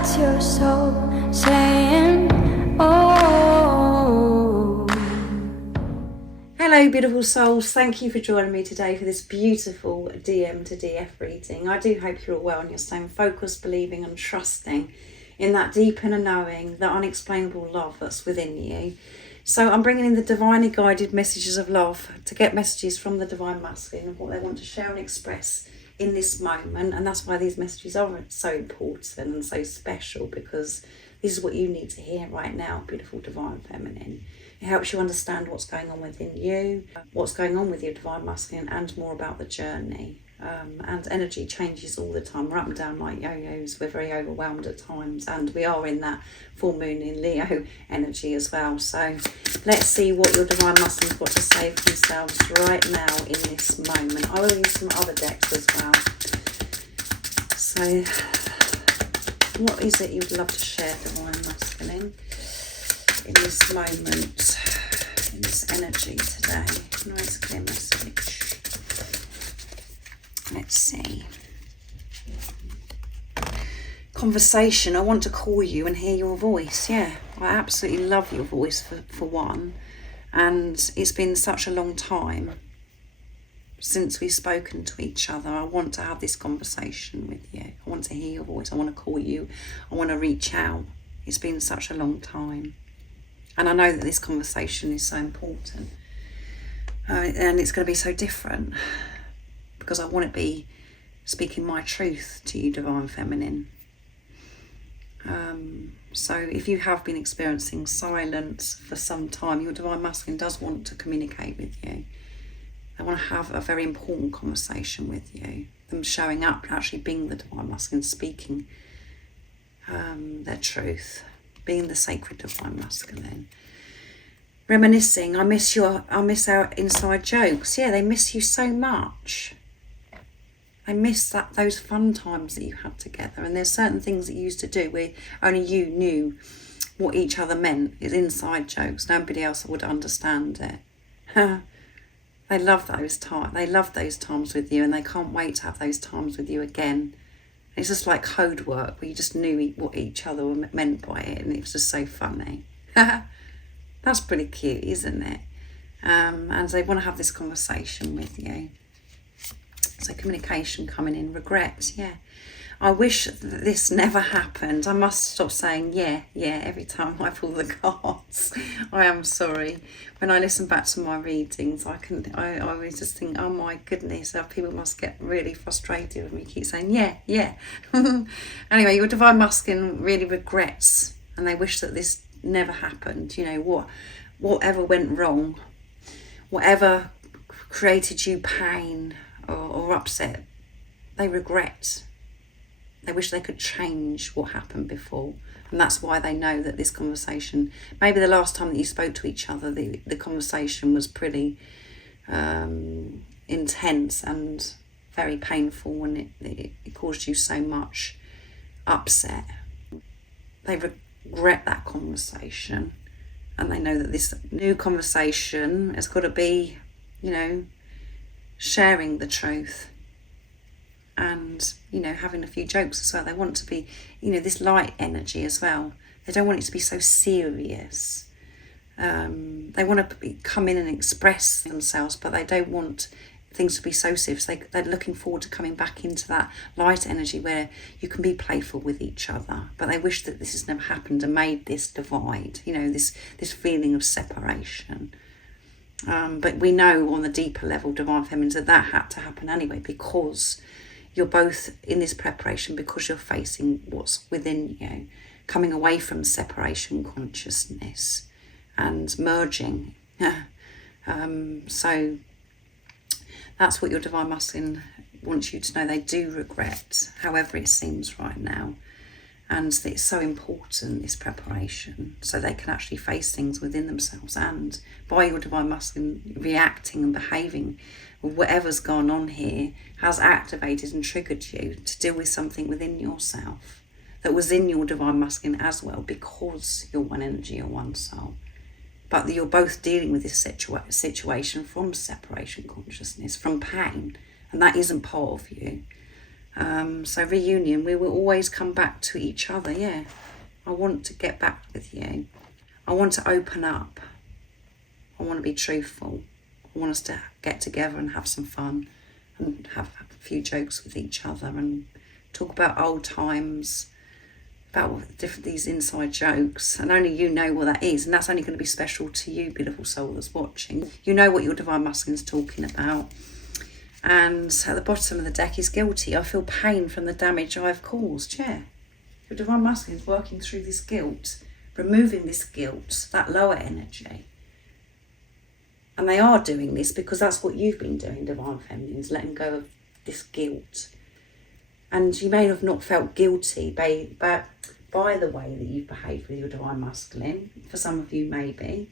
That's your soul saying, oh. Hello beautiful souls, thank you for joining me today for this beautiful DM to DF reading. I do hope you're all well and you're staying focused, believing and trusting in that deep inner knowing, that unexplainable love that's within you. So I'm bringing in the divinely guided messages of love to get messages from the Divine Masculine of what they want to share and express in this moment. And that's why these messages are so important and so special, because this is what you need to hear right now, beautiful Divine Feminine. It helps you understand what's going on within you, what's going on with your Divine Masculine, and more about the journey. And energy changes all the time. We're up and down like yo-yos. We're very overwhelmed at times, and we are in that full moon in Leo energy as well. So let's see what your Divine Masculine's got to say for themselves right now in this moment. I will use some other decks as well. So what is it you'd love to share, Divine Masculine, in this moment, in this energy today? Nice clear message. Let's see. Conversation. I want to call you and hear your voice. Yeah, I absolutely love your voice for one. And it's been such a long time since we've spoken to each other. I want to have this conversation with you. I want to hear your voice. I want to call you. I want to reach out. It's been such a long time. And I know that this conversation is so important. And it's going to be so different, because I want to be speaking my truth to you, Divine Feminine. So if you have been experiencing silence for some time, your Divine Masculine does want to communicate with you. They want to have a very important conversation with you. Them showing up, actually being the Divine Masculine, speaking their truth, being the sacred Divine Masculine. Reminiscing. I miss our inside jokes. Yeah, they miss you so much. I miss those fun times that you had together. And there's certain things that you used to do where only you knew what each other meant. It's inside jokes. Nobody else would understand it. They love those times. They love those times with you, and they can't wait to have those times with you again. It's just like code work, where you just knew what each other meant by it, and it was just so funny. That's pretty cute, isn't it? And they want to have this conversation with you. So communication coming in. Regret, yeah. I wish that this never happened. I must stop saying yeah every time I pull the cards. I am sorry. When I listen back to my readings, I always just think, oh my goodness, people must get really frustrated when we keep saying yeah. Anyway, your Divine Masculine really regrets, and they wish that this never happened. You know, whatever went wrong, whatever created you pain or upset, they regret. They wish they could change what happened before. And that's why they know that this conversation, maybe the last time that you spoke to each other, the conversation was pretty intense and very painful, and it caused you so much upset. They regret that conversation, and they know that this new conversation has got to be, you know, sharing the truth. And, you know, having a few jokes as well. They want to be, you know, this light energy as well. They don't want it to be so serious. They want to come in and express themselves, but they don't want things to be so serious. They're looking forward to coming back into that light energy where you can be playful with each other. But they wish that this has never happened and made this divide, you know, this feeling of separation. But we know on the deeper level, Divine Feminines, that had to happen anyway, because you're both in this preparation, because you're facing what's within you, coming away from separation consciousness and merging. So that's what your Divine Masculine wants you to know. They do regret, however it seems right now. And it's so important, this preparation, so they can actually face things within themselves. And by your Divine Masculine reacting and behaving, whatever's gone on here has activated and triggered you to deal with something within yourself that was in your Divine Masculine as well, because you're one energy, you're one soul. But you're both dealing with this situation from separation consciousness, from pain, and that isn't part of you. So reunion, we will always come back to each other. Yeah, I want to get back with you. I want to open up. I want to be truthful. I want us to get together and have some fun and have a few jokes with each other and talk about old times, about these inside jokes, and only you know what that is, and that's only going to be special to you, beautiful soul that's watching. You know what your divine masculine's talking about. And at the bottom of the deck is guilty. I feel pain from the damage I've caused. Yeah, your divine masculine is working through this guilt, removing this guilt, that lower energy. And they are doing this because that's what you've been doing, divine feminines, letting go of this guilt. And you may have not felt guilty by the way that you've behaved with your divine masculine. For some of you, maybe.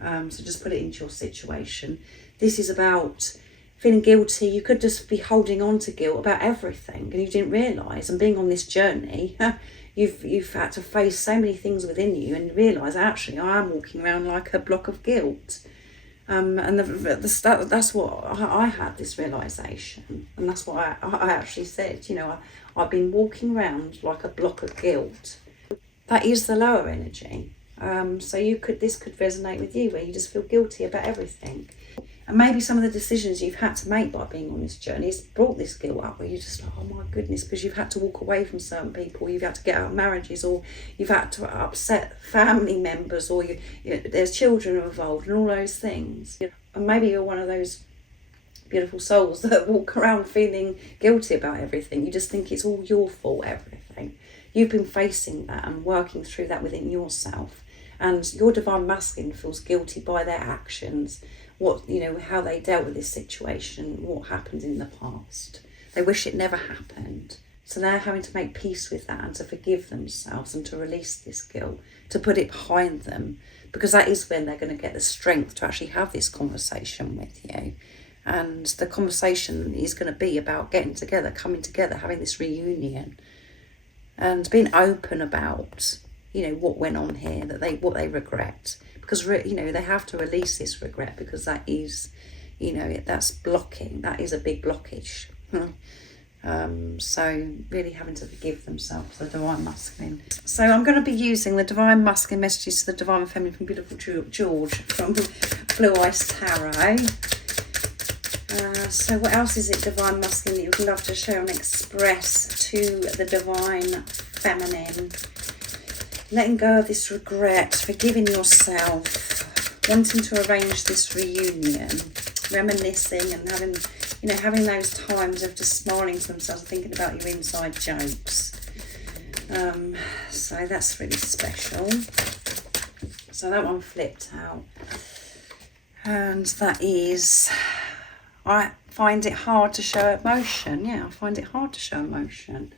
So just put it into your situation. This is about feeling guilty. You could just be holding on to guilt about everything and you didn't realise. And being on this journey, you've had to face so many things within you and realise, actually, I am walking around like a block of guilt. And that's what I had, this realisation, and that's what I actually said. You know, I've been walking around like a block of guilt. That is the lower energy. So this could resonate with you, where you just feel guilty about everything. And maybe some of the decisions you've had to make by being on this journey has brought this guilt up, where you're just like, oh my goodness, because you've had to walk away from certain people, you've had to get out of marriages, or you've had to upset family members, or there's children involved and all those things. And maybe you're one of those beautiful souls that walk around feeling guilty about everything. You just think it's all your fault, everything. You've been facing that and working through that within yourself. And your divine masculine feels guilty by their actions, how they dealt with this situation, what happened in the past. They wish it never happened. So they're having to make peace with that and to forgive themselves and to release this guilt, to put it behind them, because that is when they're going to get the strength to actually have this conversation with you. And the conversation is going to be about getting together, coming together, having this reunion, and being open about, what went on here, what they regret. Because, they have to release this regret, because that is, that's blocking. That is a big blockage. So really having to forgive themselves, the divine masculine. So I'm going to be using the divine masculine messages to the divine feminine from beautiful George from Blue Ice Tarot. So what else is it, divine masculine, that you would love to share and express to the divine feminine? Letting go of this regret, forgiving yourself, wanting to arrange this reunion, reminiscing and having those times of just smiling to themselves and thinking about your inside jokes. So that's really special. So that one flipped out. And that is, I find it hard to show emotion. Yeah, I find it hard to show emotion.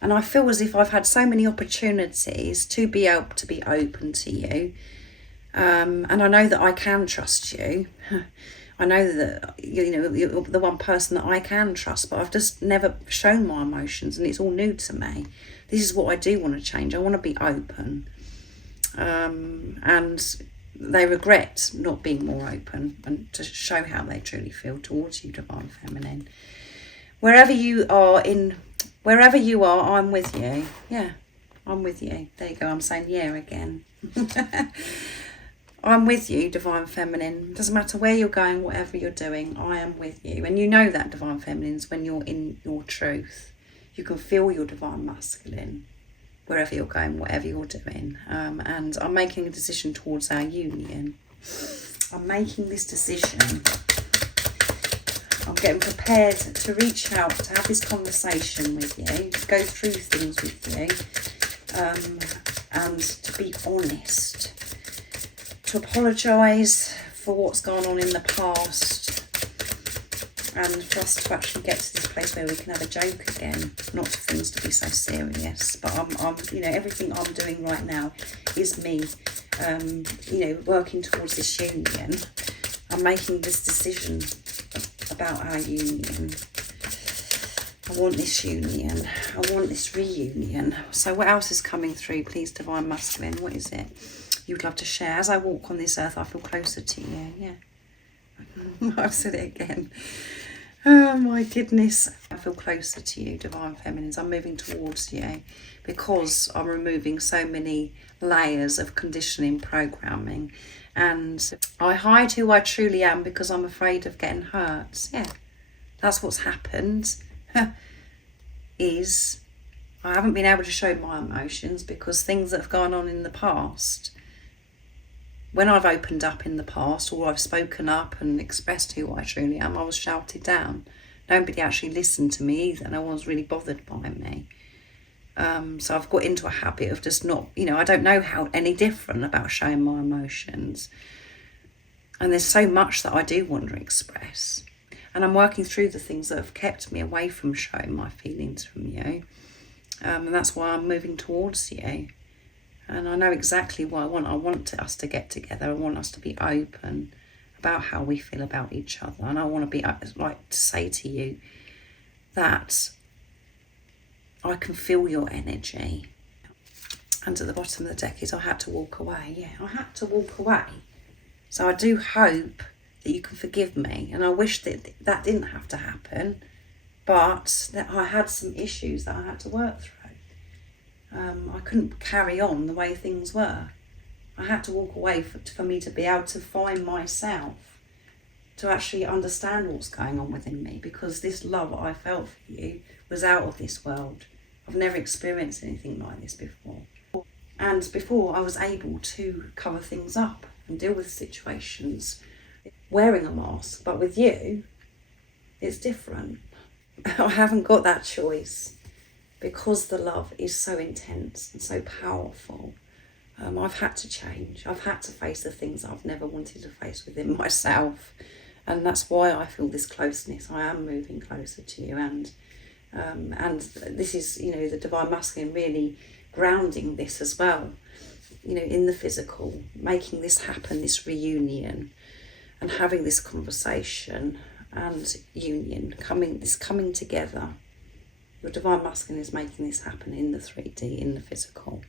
And I feel as if I've had so many opportunities to be able to be open to you. And I know that I can trust you. I know that, you're the one person that I can trust, but I've just never shown my emotions and it's all new to me. This is what I do want to change. I want to be open. And they regret not being more open and to show how they truly feel towards you, divine feminine. Wherever you are, I'm with you. Yeah, I'm with you. There you go. I'm saying yeah again. I'm with you, divine feminine. Doesn't matter where you're going, whatever you're doing, I am with you. And you know that, divine feminines, when you're in your truth. You can feel your divine masculine wherever you're going, whatever you're doing. And I'm making a decision towards our union. I'm making this decision. I'm getting prepared to reach out, to have this conversation with you, to go through things with you, and to be honest, to apologise for what's gone on in the past, and for us to actually get to this place where we can have a joke again, not for things to be so serious. But I'm everything I'm doing right now is me, working towards this union. I'm making this decision about our union. I want this union. I want this reunion. So what else is coming through, please, divine masculine? What is it you'd love to share? As I walk on this earth, I feel closer to you. Yeah. I've said it again. Oh my goodness. I feel closer to you, Divine Feminines. I'm moving towards you because I'm removing so many layers of conditioning programming, and I hide who I truly am because I'm afraid of getting hurt. Yeah, that's what's happened. Is I haven't been able to show my emotions because things that have gone on in the past, when I've opened up in the past or I've spoken up and expressed who I truly am, I was shouted down. Nobody actually listened to me either. No one was really bothered by me. So I've got into a habit of just not, I don't know how any different about showing my emotions. And there's so much that I do want to express. And I'm working through the things that have kept me away from showing my feelings from you. And that's why I'm moving towards you. And I know exactly what I want. I want us to get together. I want us to be open about how we feel about each other. And I want to be like to say to you that I can feel your energy. And at the bottom of the deck is I had to walk away. Yeah, I had to walk away. So I do hope that you can forgive me. And I wish that that didn't have to happen. But that I had some issues that I had to work through. I couldn't carry on the way things were. I had to walk away for me to be able to find myself, to actually understand what's going on within me, because this love I felt for you was out of this world. I've never experienced anything like this before. And before I was able to cover things up and deal with situations wearing a mask, but with you, it's different. I haven't got that choice. Because the love is so intense and so powerful, I've had to change. I've had to face the things I've never wanted to face within myself. And that's why I feel this closeness. I am moving closer to you. And this is, the Divine Masculine really grounding this as well, in the physical, making this happen, this reunion, and having this conversation and union, coming together. Your Divine Masculine is making this happen in the 3D, in the physical,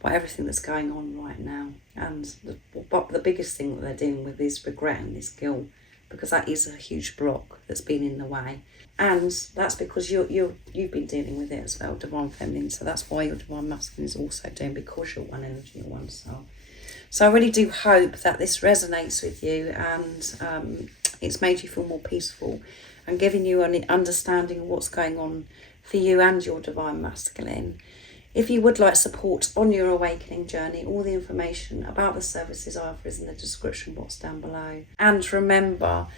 by everything that's going on right now. And the biggest thing that they're dealing with is regret and this guilt, because that is a huge block that's been in the way. And that's because you've been dealing with it as well, Divine Feminine. So that's why your Divine Masculine is also doing, because you're one energy, you're one soul. So I really do hope that this resonates with you and it's made you feel more peaceful and giving you an understanding of what's going on for you and your Divine Masculine. If you would like support on your awakening journey, all the information about the services I offer is in the description box down below. And remember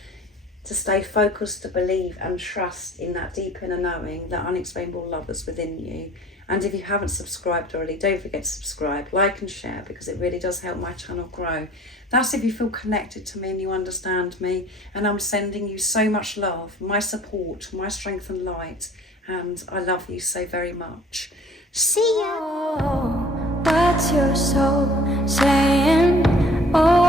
to stay focused, to believe and trust in that deep inner knowing that unexplainable love that's within you. And if you haven't subscribed already, don't forget to subscribe, like and share, because it really does help my channel grow. That's if you feel connected to me and you understand me. And I'm sending you so much love, my support, my strength and light. And I love you so very much. See ya! Oh, what's your soul saying? Oh.